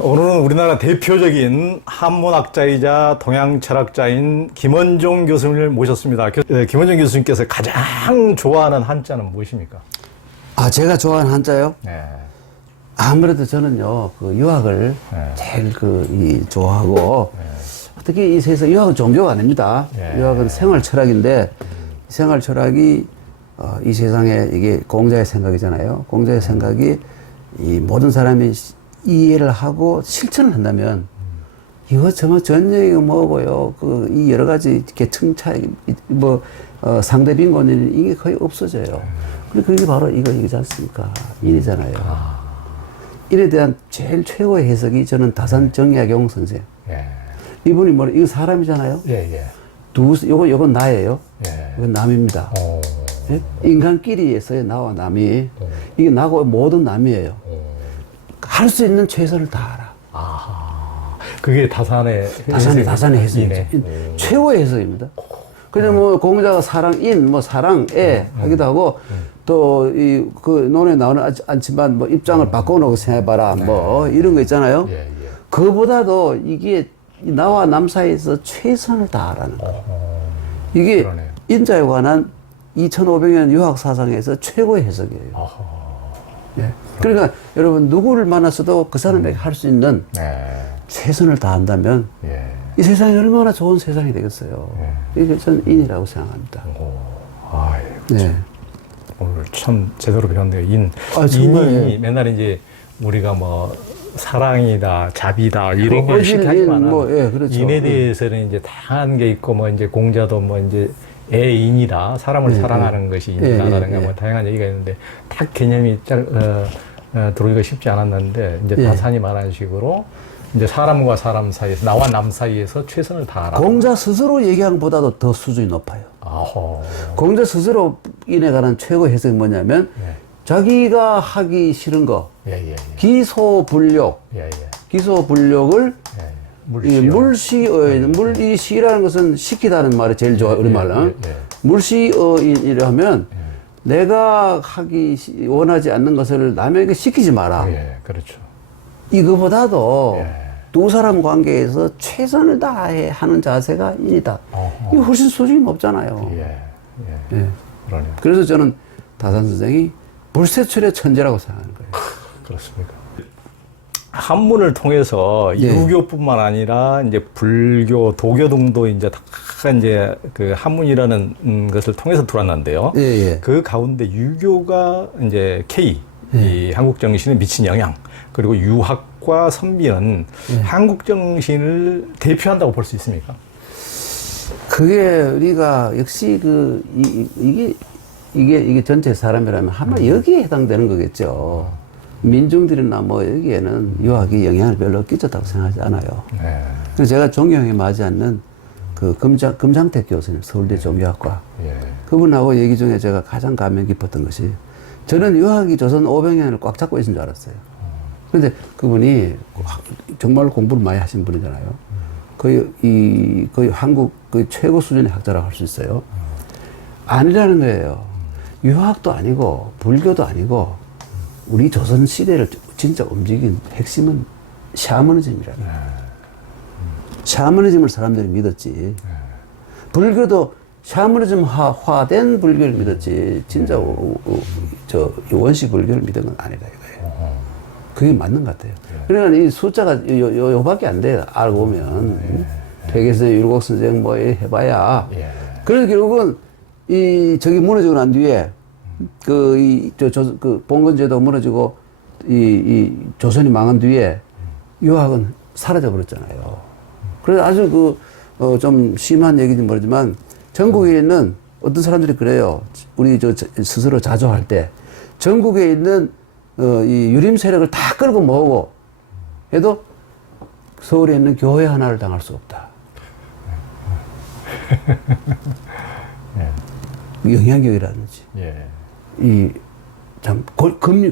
오늘은 우리나라 대표적인 한문학자이자 동양철학자인 김원종 교수님을 모셨습니다. 김원종 교수님께서 가장 좋아하는 한자는 무엇입니까? 제가 좋아하는 한자요? 네. 아무래도 저는요, 유학을 네. 제일 좋아하고, 특히 이 세상, 유학은 종교가 아닙니다. 네. 유학은 생활 철학인데, 생활 철학이, 이 세상에 이게 공자의 생각이잖아요. 공자의 생각이 이 모든 사람이 이해를 하고 실천을 한다면, 이거 정말 전쟁이 뭐고요. 이 여러 가지 계층 차이, 상대 빈곤이 이게 거의 없어져요. 근데 그게 바로 이거지 않습니까? 인이잖아요. 인에 대한 제일 최고의 해석이 저는 다산 정약용 선생. 예. 이분이 이거 사람이잖아요. 예, 예. 요건 나예요. 예. 이건 남입니다. 예? 인간끼리에서의 나와 남이, 이게 나고 모든 남이에요. 할 수 있는 최선을 다하라. 그게 다산의 다산의 해석이죠. 최고의 해석입니다. 근데 공자가 사랑인, 사랑에 하기도 하고, 또, 논에 나오는 않지만, 입장을 바꿔놓고 생각해봐라, 이런 거 있잖아요. 예, 예. 그보다도 이게 나와 남 사이에서 최선을 다하라는 거. 이게 그러네요. 인자에 관한 2500년 유학 사상에서 최고의 해석이에요. 예. 그러니까 여러분, 누구를 만났어도 그 사람에게 할 수 있는 최선을 다한다면, 예. 이 세상이 얼마나 좋은 세상이 되겠어요. 이게 저는 인이라고 생각합니다. 네. 오늘 참 제대로 배웠네요. 정말, 인이 예. 맨날 이제 우리가 사랑이다, 자비다, 이런 걸 쉽게 하지만 그렇죠. 인에 대해서는 이제 다양한 게 있고, 이제 공자도 이제 애인이다, 사람을 사랑하는 것이 인이다라든가 다양한 얘기가 있는데, 딱 개념이 들어오기가 쉽지 않았는데, 이제 다산이 말하는 식으로 이제 사람과 사람 사이에서, 나와 남 사이에서 최선을 다하라. 공자 스스로 얘기한 것보다도 더 수준이 높아요. 공자 스스로 인에 관한 최고 해석이 뭐냐면, 자기가 하기 싫은 거, 기소불욕, 기소불욕을 물시라는 것은 시키다는 말이 제일 좋아요, 우리말로. 물시어인이라 하면 내가 하기 원하지 않는 것을 남에게 시키지 마라. 그렇죠. 이거보다도 두 사람 관계에서 최선을 다해 하는 자세가 인이다. 이거 훨씬 수준이 높잖아요. 그러네요. 그래서 저는 다산 선생이 불세출의 천재라고 생각하는 거예요. 그렇습니까? 한문을 통해서 유교뿐만 아니라 이제 불교, 도교 등도 이제 다 이제 그 한문이라는 것을 통해서 들어왔는데요. 그 가운데 유교가 이제 이 한국 정신에 미친 영향, 그리고 유학과 선비는 한국 정신을 대표한다고 볼 수 있습니까? 그게 우리가 역시 이게 전체 사람이라면 아마 여기에 해당되는 거겠죠. 민중들이나 여기에는 유학이 영향을 별로 끼쳤다고 생각하지 않아요. 그래서 제가 존경에 맞지 않는 금장택 교수님, 서울대 종교학과. 그분하고 얘기 중에 제가 가장 감명 깊었던 것이, 저는 유학이 조선 500년을 꽉 잡고 있는 줄 알았어요. 그런데 그분이 정말 공부를 많이 하신 분이잖아요. 거의 한국 최고 수준의 학자라고 할 수 있어요. 아니라는 거예요. 유학도 아니고, 불교도 아니고, 우리 조선 시대를 진짜 움직인 핵심은 샤머니즘이라는 거예요. 샤머니즘을 사람들이 믿었지. 불교도 샤머니즘화된 불교를 믿었지, 진짜 원시 불교를 믿은 건 아니다 이거예요. 그게 맞는 것 같아요. 그러니까 이 숫자가 요밖에 안 돼요. 알고 보면. 백에서 율곡선생 해봐야. 그래서 결국은 저기 무너지고 난 뒤에 봉건제도 무너지고 조선이 망한 뒤에 유학은 사라져 버렸잖아요. 그래서 아주 좀 심한 얘기인지 모르지만, 전국에 있는 어떤 사람들이 그래요. 우리 스스로 자조할 때 전국에 있는 이 유림 세력을 다 끌고 모으고 해도 서울에 있는 교회 하나를 당할 수 없다. 영향력이라든지,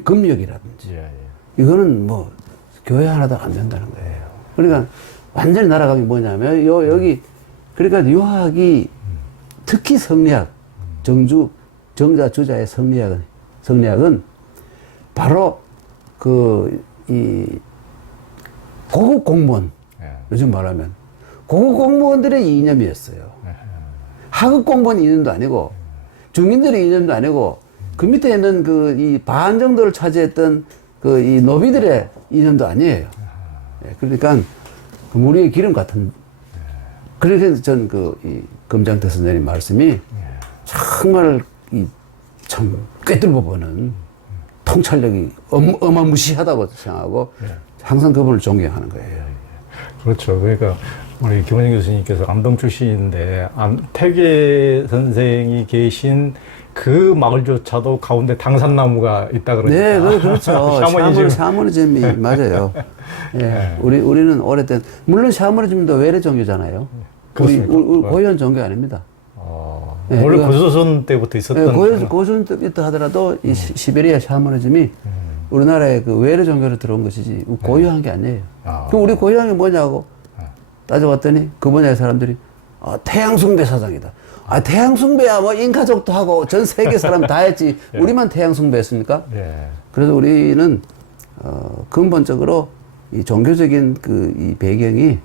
금력이라든지, 이거는 교회 하나도 안 된다는 거예요. 그러니까 완전히 날아가기 뭐냐면, 여기, 그러니까 유학이 특히 성리학, 정자, 주자의 성리학은 바로 고급 공무원, 예. 요즘 말하면 고급 공무원들의 이념이었어요. 하급 공무원 이념도 아니고 주민들의 이념도 아니고 그 밑에 있는 그 이 반 정도를 차지했던 그 이 노비들의 이념도 아니에요. 예, 그러니까 그 우리의 기름 같은. 그래서 전 그 이 금장태 선생님 말씀이 정말 이 참 꿰뚫어 보는 통찰력이 어마무시하다고 생각하고 항상 그분을 존경하는 거예요. 그렇죠. 그러니까 우리 김원영 교수님께서 안동 출신인데 태계 선생이 계신 그 마을조차도 가운데 당산나무가 있다 그러니까. 네, 그렇죠. 샤머니즘. 샤머니즘이 맞아요. 예, 네. 우리는 오래된 물론 샤머니즘도 외래 종교잖아요. 우리 고유한 종교 아닙니다. 네, 원래 고조선 때부터 있었던. 고전 때부터 하더라도 이 시베리아 샤머니즘이 우리나라의 그 외래 종교로 들어온 것이지 고유한 게 아니에요. 그럼 우리 고유한 게 뭐냐고 따져봤더니 그 분야의 사람들이 태양숭배 사상이다. 태양숭배야 뭐 인가족도 하고 전 세계 사람 다 했지 우리만 태양숭배했습니까? 그래서 우리는 근본적으로 이 종교적인 그 이 배경이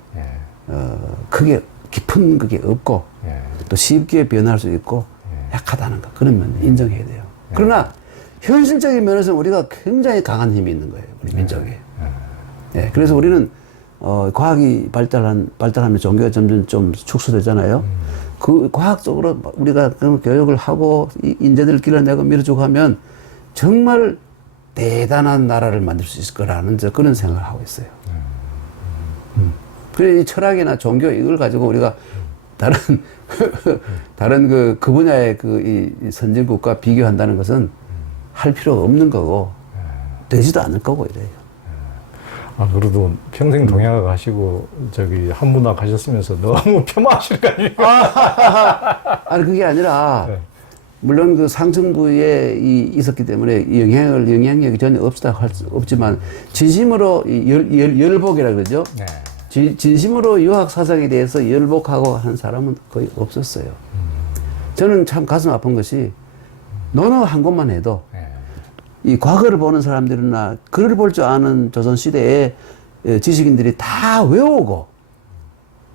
크게 깊은 그게 없고 또 쉽게 변할 수 있고 약하다는 거 그런 면 인정해야 돼요. 그러나 현실적인 면에서 우리가 굉장히 강한 힘이 있는 거예요. 우리 민족에. 예, 그래서 우리는 과학이 발달하면 종교가 점점 좀 축소되잖아요. 그 과학적으로 우리가 그 교육을 하고 인재들을 길러내고 밀어주고 하면 정말 대단한 나라를 만들 수 있을 거라는 그런 생각을 하고 있어요. 그래 이 철학이나 종교 이걸 가지고 우리가 다른 그 분야의 그 이 선진국과 비교한다는 것은 할 필요가 없는 거고 되지도 않을 거고 이래요. 그래도 평생 동양화 가시고 저기 한문화 가셨으면서 너무 폄하하시는 거 아닙니까? 아니 그게 아니라 물론 그 상층부에 있었기 때문에 영향력이 전혀 없다 할 수 없지만 진심으로 열복이라 그러죠. 진심으로 유학 사상에 대해서 열복하고 한 사람은 거의 없었어요. 저는 참 가슴 아픈 것이 논어 한 권만 해도 이 과거를 보는 사람들이나 글을 볼 줄 아는 조선시대의 지식인들이 다 외우고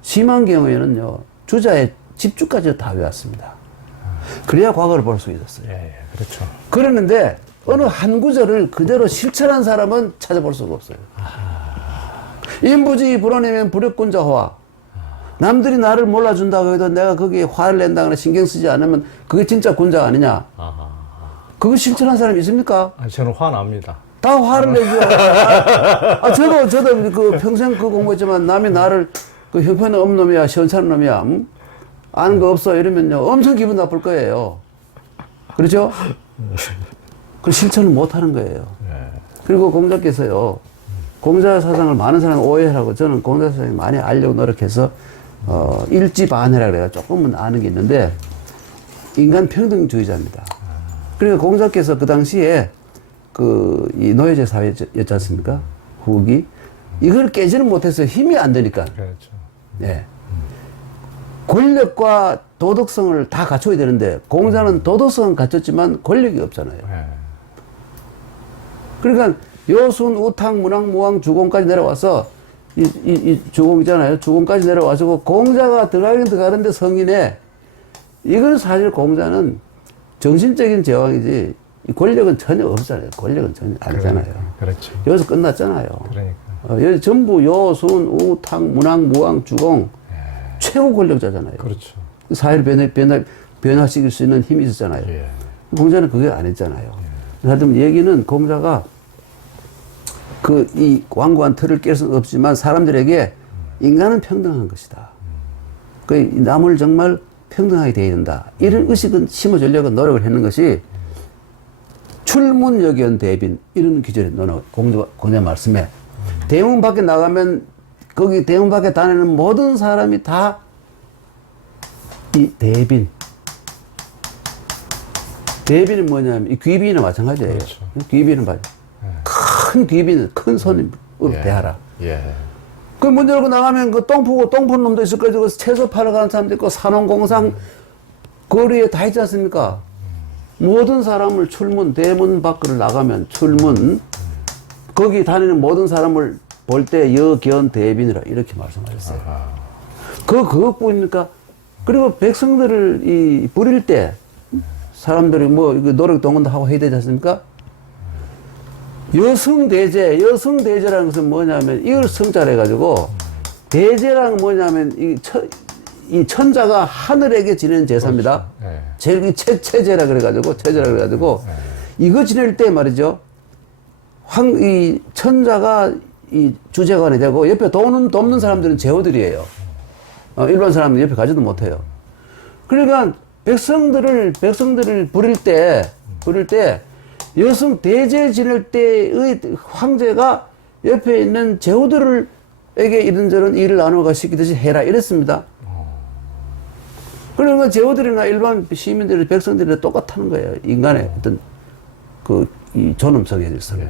심한 경우에는요 주자의 집주까지 다 외웠습니다. 그래야 과거를 볼 수 있었어요. 그렇죠. 그랬는데 어느 한 구절을 그대로 실천한 사람은 찾아볼 수가 없어요. 인부지 불어내면 불역군자화. 남들이 나를 몰라준다고 해도 내가 거기에 화를 낸다거나 신경 쓰지 않으면 그게 진짜 군자 아니냐. 그거 실천한 사람이 있습니까? 저는 화납니다. 다 화를 내죠. 저도 그 평생 그 공부했지만 남이 나를 그 형편은 없는 놈이야, 시원찮은 놈이야, 아는 거 없어 이러면요 엄청 기분 나쁠 거예요. 그렇죠? 그 실천을 못 하는 거예요. 그리고 공자께서요, 공자 사상을 많은 사람이 오해하고 저는 공자 사상을 많이 알려고 노력해서 일지반해라 그래가 조금은 아는 게 있는데 인간 평등주의자입니다. 그러니까 공자께서 그 당시에 이 노예제 사회였지 않습니까? 후기. 이걸 깨지는 못해서 힘이 안 되니까. 그렇죠. 네. 권력과 도덕성을 다 갖춰야 되는데 공자는 도덕성은 갖췄지만 권력이 없잖아요. 그러니까 여순, 우탕, 문왕, 무왕, 주공까지 내려와서 이 주공이잖아요. 주공까지 내려와서 공자가 들어가긴 들어가는데 성인에 이건 사실 공자는 정신적인 제왕이지 이 권력은 전혀 없잖아요. 권력은 전혀 아니잖아요. 그렇죠. 여기서 끝났잖아요. 그러니까. 여기 전부 여순, 우탕, 문왕, 무왕, 주공 최고 권력자잖아요. 그렇죠. 사회를 변화시킬 수 있는 힘이 있었잖아요. 공자는 그게 안 했잖아요. 하여튼 얘기는 공자가 이 완고한 틀을 깰 수는 없지만 사람들에게 인간은 평등한 것이다. 남을 정말 평등하게 대해야 된다. 이런 의식은 심어주려고 노력을 했는 것이 출문여견 대빈 이런 기절에 공자 말씀에 대문 밖에 나가면 거기 대문 밖에 다니는 모든 사람이 다 이 대빈. 대빈은 뭐냐면 이 귀빈이나 마찬가지예요. 그렇죠. 귀빈은 봐요. 큰 귀빈, 큰 손으로 대하라. 그 문 열고 나가면 그 똥 푸는 놈도 있을 거고, 채소 팔러 가는 사람도 있고, 산업공상 거리에 다 있지 않습니까? 모든 사람을 대문 밖으로 나가면 거기 다니는 모든 사람을 볼 때 여견 대빈이라 이렇게 말씀하셨어요. 그것뿐입니까? 그리고 백성들을 부릴 때 사람들이 뭐 노력 동원도 하고 해야 되지 않습니까? 여성대제라는 것은 뭐냐면 이걸 성자를 해가지고 대제라는 뭐냐면 이 천자가 하늘에게 지내는 제사입니다. 그렇죠. 네. 제일 체제라 그래가지고 이거 지낼 때 말이죠. 이 천자가 이 주재관이 되고 옆에 돈 없는 사람들은 제후들이에요. 일반 사람은 옆에 가지도 못해요. 그러니까 백성들을 부릴 때 여성 대제 지낼 때의 황제가 옆에 있는 제후들에게 이런저런 일을 나누어가 시키듯이 해라 이랬습니다. 그러니까 제후들이나 일반 시민들이 백성들이나 똑같다는 거예요. 인간의 어떤 이 존엄성에 대해서는.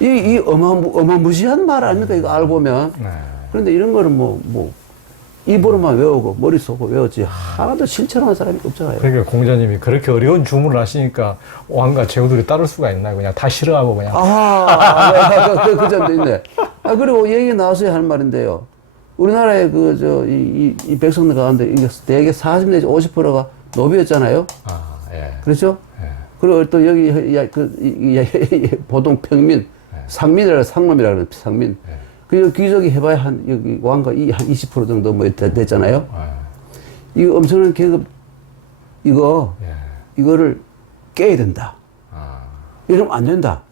이 어마무시한 말 아닙니까? 이거 알고 보면. 그런데 이런 거는 입으로만 외우고 머릿속으로 외웠지 하나도 실천하는 사람이 없잖아요. 그러니까 공자님이 그렇게 어려운 주문을 하시니까 왕과 제후들이 따를 수가 있나요? 그냥 다 싫어하고 그냥. 그 점도 있네. 그리고 얘기 나와서 할 말인데요. 우리나라의 이 백성들 가운데 이게 대개 40 내지 50%가 노비였잖아요. 예. 그렇죠? 예. 그리고 또 여기 보통 평민, 상민이라 상놈이라 그러는 상민. 그 귀족이 해봐야 여기 왕가 한 20% 정도 됐잖아요. 이 엄청난 계급 이거를 깨야 된다. 이러면 안 된다.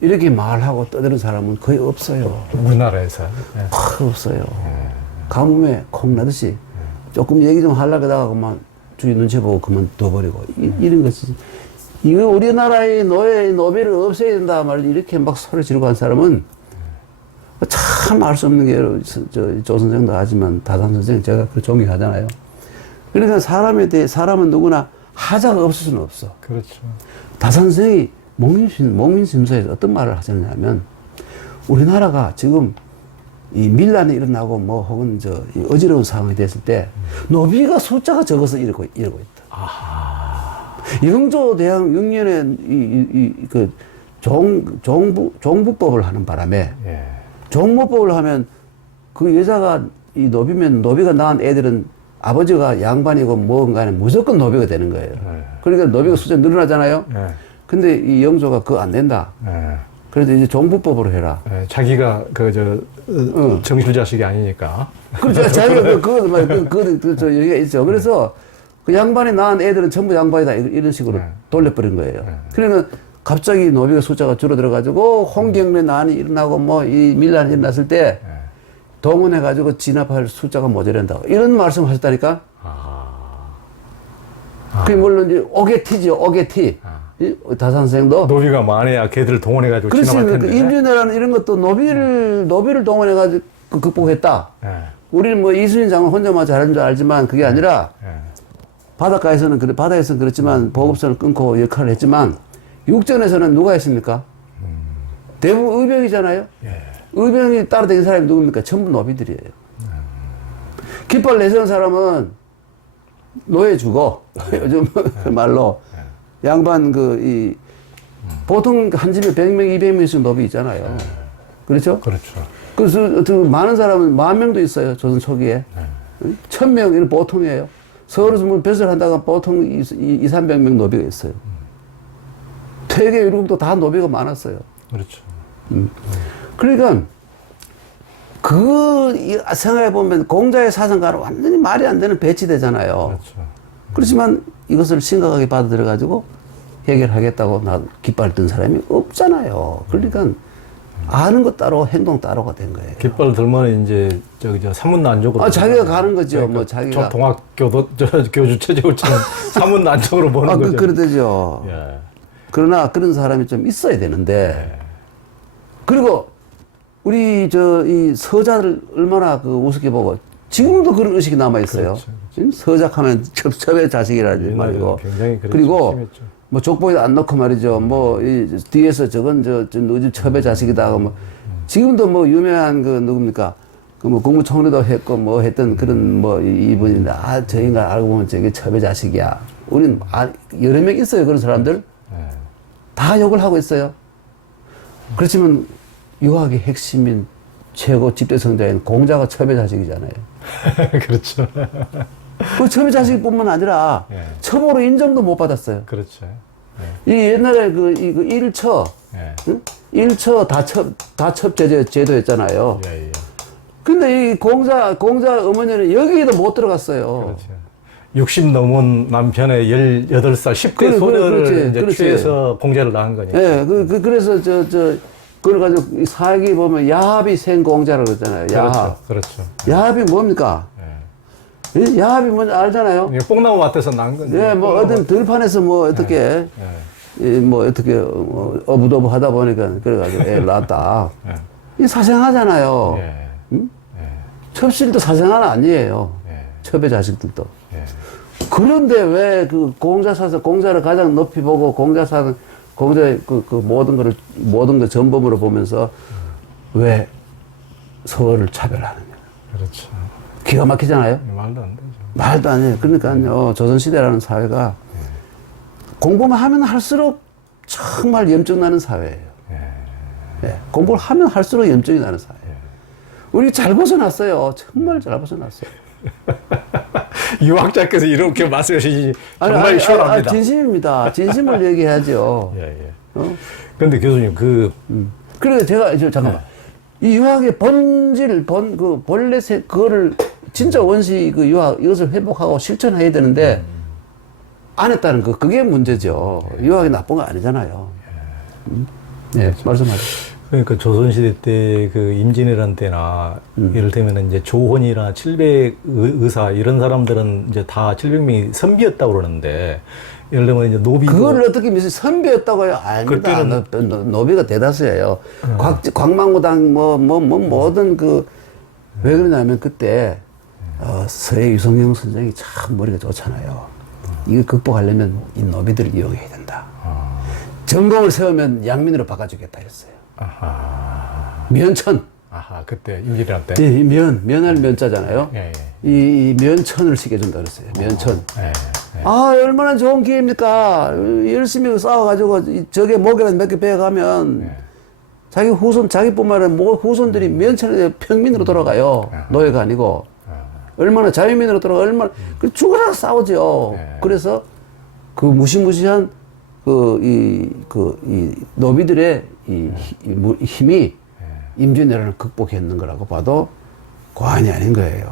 이렇게 말하고 떠드는 사람은 거의 없어요. 우리나라에서. 거의 없어요. 가뭄에 콩 나듯이 조금 얘기 좀 하려고 하다가 그만 주위 눈치 보고 그만 둬버리고 이런 것이 이거 우리나라의 노비를 없애야 된다 말 이렇게 막 소리 지르고 한 사람은 참 알 수 없는 게 조 선생도 하지만 다산 선생 제가 그 존경하잖아요. 그러니까 사람은 누구나 하자가 없을 수는 없어. 그렇죠. 다산 선생이 목민심서에서 어떤 말을 하셨냐면 우리나라가 지금 이 밀란이 일어나고 혹은 이 어지러운 상황이 됐을 때 노비가 숫자가 적어서 이러고 있다. 영조 대항 6년에 그 종부법을 하는 바람에 종무법을 하면 그 여자가 이 노비면 노비가 낳은 애들은 아버지가 양반이고 뭔가는 무조건 노비가 되는 거예요. 그러니까 노비가 숫자 늘어나잖아요. 근데 이 영조가 그거 안 된다. 그래서 이제 종부법으로 해라. 자기가 정실 자식이 아니니까. 그렇죠. 자기가 그거 얘기가 있죠. 그래서 그 양반이 낳은 애들은 전부 양반이다. 이런 식으로 돌려버린 거예요. 그러니까 갑자기 노비가 숫자가 줄어들어가지고 홍경래 난이 일어나고 이 밀란이 일어났을 때 동원해가지고 진압할 숫자가 모자란다고 이런 말씀 하셨다니까. 그게 물론 이제 오게티죠. 오게티. 다산 선생도 노비가 많아야 걔들 동원해가지고 진압할 텐데. 임진왜란 이런 것도 노비를 동원해가지고 극복했다. 우리는 이순신 장군 혼자만 잘하는 줄 알지만 그게 아니라 바닷가에서는 그렇지만 보급선을 끊고 역할을 했지만 육전에서는 누가 했습니까? 대부분 의병이잖아요. 의병이 따라다니는 사람이 누굽니까? 전부 노비들이에요. 깃발 내세운 사람은 노예 주고 요즘 말로 양반 보통 한 집에 100명, 200명씩 노비 있잖아요. 그렇죠? 그렇죠. 그래서 많은 사람은 10,000명도 있어요. 조선 초기에. 1,000명, 이건 보통이에요. 서울에서 벼슬 한다가 보통 200-300명 노비가 있어요. 퇴계 율곡도 다 노비가 많았어요. 그렇죠. 그러니까 생각해보면 공자의 사상과는 완전히 말이 안 되는 배치되잖아요. 그렇죠. 그렇지만 이것을 심각하게 받아들여가지고 해결하겠다고 깃발 든 사람이 없잖아요. 그러니까 아는 것 따로 행동 따로가 된 거예요. 깃발 들면 이제 사문난적으로. 자기가 가는 거죠. 그러니까 자기가. 저 동학교도 교주 체제우처럼 사문난적으로 보는 거죠. 그러되죠. 그러나 그런 사람이 좀 있어야 되는데. 그리고 우리 이 서자를 얼마나 우습게 보고 지금도 그런 의식이 남아 있어요. 그렇죠. 서작하면 첩의 자식이라는 말이고. 그리고 심했죠. 족보에도 안 넣고 말이죠. 뒤에서 저건 너희 첩의 자식이다 하고 지금도 지금도 유명한 누굽니까? 국무총리도 했고 했던 그런 이분인데 저 인간 알고 보면 저게 첩의 자식이야. 우리는 여러 명 있어요. 그런 사람들. 다 욕을 하고 있어요. 그렇지만 유학의 핵심인 최고 집대 성자인 공자가 첩의 자식이잖아요. 그렇죠. 그 첩의 자식뿐만 아니라 예. 첩으로 인정도 못 받았어요. 그렇죠. 이 옛날에 그 일처, 예. 응? 일처 다첩 제도였잖아요. 예, 예. 근데 이 공자 어머니는 여기에도 못 들어갔어요. 그렇죠. 60 넘은 남편의 18살 10대 소녀를 이제 그렇지. 취해서 공자를 낳은 거니까. 예, 그래서 그걸 가지고 사기 보면 야합이 생 공자라고 그러잖아요. 야합. 그렇죠. 야합이 뭡니까? 예. 이 야합이 뭔지 알잖아요. 이게 뽕나무 밭에서 낳은 거죠. 예, 뭐 어떤 들판에서 뭐 어떻게 뭐 어떻게 어부더부 하다 보니까 그래가지고 애를 낳았다. 이 사생하잖아요. 예. 응? 첩실도 사생아는 아니에요. 예. 첩의 자식들도. 예. 그런데 왜 그 공자를 가장 높이 보고 공자의 그 모든 걸 전범으로 보면서 왜 서울을 차별하느냐. 그렇죠. 기가 막히잖아요. 말도 안 되죠. 말도 안 해요. 그러니까요, 조선시대라는 사회가 공부만 하면 할수록 정말 염증 나는 사회예요. 예, 공부를 하면 할수록 염증이 나는 사회. 우리 잘 벗어났어요. 정말 잘 벗어났어요. 유학자께서 이렇게 말씀하시니 정말 시원합니다. 진심입니다. 진심을 얘기해야죠. 예, 예. 근데 교수님, 그래서 제가, 잠깐만. 이 유학의 본래 그거를 진짜 원시 그 유학, 이것을 회복하고 실천해야 되는데, 안 했다는 그게 문제죠. 유학이 나쁜 거 아니잖아요. 네, 말씀하세요. 그러니까 조선시대 때 그 임진왜란 때나 예를 들면 이제 조헌이나 700 의사 이런 사람들은 이제 다 700명이 선비였다고 그러는데 예를 들면 이제 노비도 그거를 어떻게 믿으세요? 선비였다고요? 아닙니다. 노비가 대다수예요. 광망무당 모든 왜 그러냐면 그때 서해 유성영 선생이 참 머리가 좋잖아요. 이걸 극복하려면 이 노비들을 이용해야 된다. 전공을 세우면 양민으로 바꿔주겠다 했어요. 아하. 면천. 아하, 그때 임진왜란 때. 이 면할 면자잖아요. 예, 예. 이 면천을 시켜준다 그랬어요. 면천. 예, 예. 아, 얼마나 좋은 기회입니까? 열심히 싸워가지고, 저게 목이라도 몇 개 빼가면, 자기뿐만 아니라 후손들이 면천에 평민으로 돌아가요. 노예가 아니고. 얼마나 자유민으로 돌아가, 죽어라 싸우죠. 그래서 그 무시무시한 이 노비들의 이 힘이 임진왜란을 극복했는 거라고 봐도 과언이 아닌 거예요.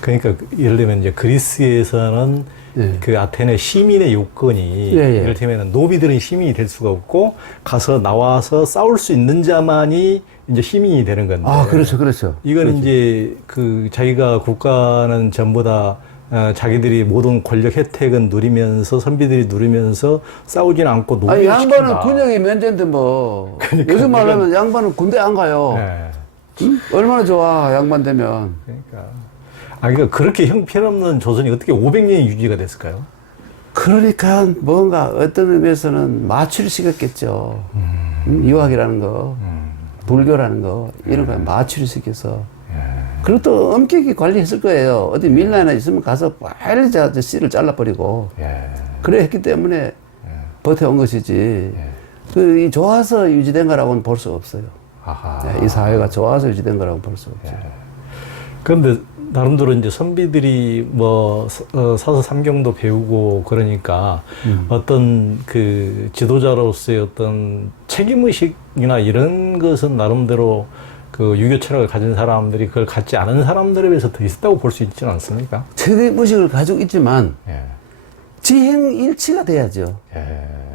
그러니까 예를 들면 이제 그리스에서는 그 아테네 시민의 요건이 예를 들면 노비들은 시민이 될 수가 없고 가서 나와서 싸울 수 있는 자만이 이제 시민이 되는 건데. 아, 그렇죠. 이건 이제 그 자기가 국가는 전부 다 자기들이 모든 권력 혜택은 누리면서 선비들이 누리면서 싸우지는 않고 노비를 양반은 군역이 면제인데 뭐. 그러니까 요즘 말로 하면 양반은 군대 안 가요. 네. 응? 얼마나 좋아, 양반 되면. 그러니까 그렇게 형편없는 조선이 어떻게 500년이 유지가 됐을까요? 그러니까 뭔가 어떤 의미에서는 마취를 시켰겠죠. 유학이라는 거, 불교라는 거, 이런 거 마취를 시켜서. 그리고 또 엄격히 관리했을 거예요. 어디 밀라나 있으면 가서 빨리 저 씨를 잘라버리고. 그래 했기 때문에 버텨온 것이지. 이 좋아서 유지된 거라고는 볼 수 없어요. 이 사회가 좋아서 유지된 거라고 볼 수 없죠. 그런데 나름대로 이제 선비들이 뭐 사서 삼경도 배우고 그러니까 어떤 그 지도자로서의 어떤 책임의식이나 이런 것은 나름대로 그 유교 철학을 가진 사람들이 그걸 갖지 않은 사람들에 비해서 더 있었다고 볼 수 있지는 않습니까? 책임의식을 가지고 있지만 지행일치가 돼야죠.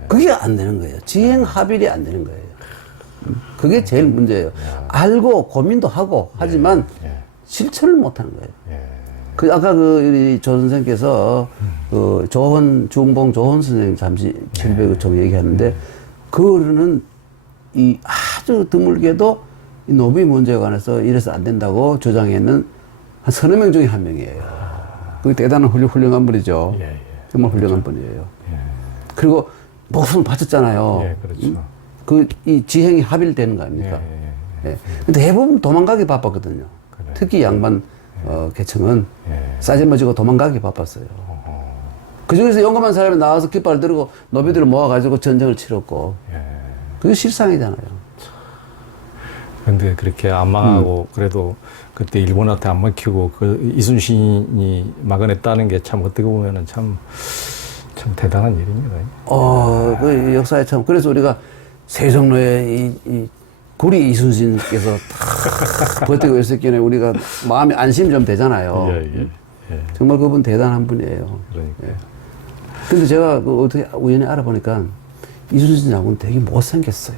그게 안 되는 거예요. 지행합일이 안 되는 거예요. 그게 제일 문제예요. 알고 고민도 하고 하지만 실천을 못 하는 거예요. 아까 이 조 선생께서 그 중봉 조헌 선생님 잠시 700종 얘기하는데 그거는 이 아주 드물게도 이 노비 문제에 관해서 이래서 안 된다고 주장했는 한 서너 명 중에 한 명이에요. 그게 대단한 훌륭한 분이죠. 정말 훌륭한 분이에요. 그리고 목숨을 바쳤잖아요. 그렇죠. 이 지행이 합일되는 거 아닙니까? 근데 대부분 도망가기 바빴거든요. 특히 양반 계층은 싸질머지고 도망가기 바빴어요. 그 중에서 용감한 사람이 나와서 깃발을 들고 노비들을 모아가지고 전쟁을 치렀고 그게 실상이잖아요. 근데 그렇게 안 망하고 그래도 그때 일본한테 안 막히고 그 이순신이 막아냈다는 게 참 어떻게 보면은 참 대단한 일입니다. 그 역사에 참 그래서 우리가 세종로에 이 구리 이순신께서 다 버티고 있었기에 우리가 마음이 안심 좀 되잖아요. 예. 정말 그분 대단한 분이에요. 그러니까. 예. 근데 제가 그 어떻게 우연히 알아보니까 이순신 장군 되게 못생겼어요.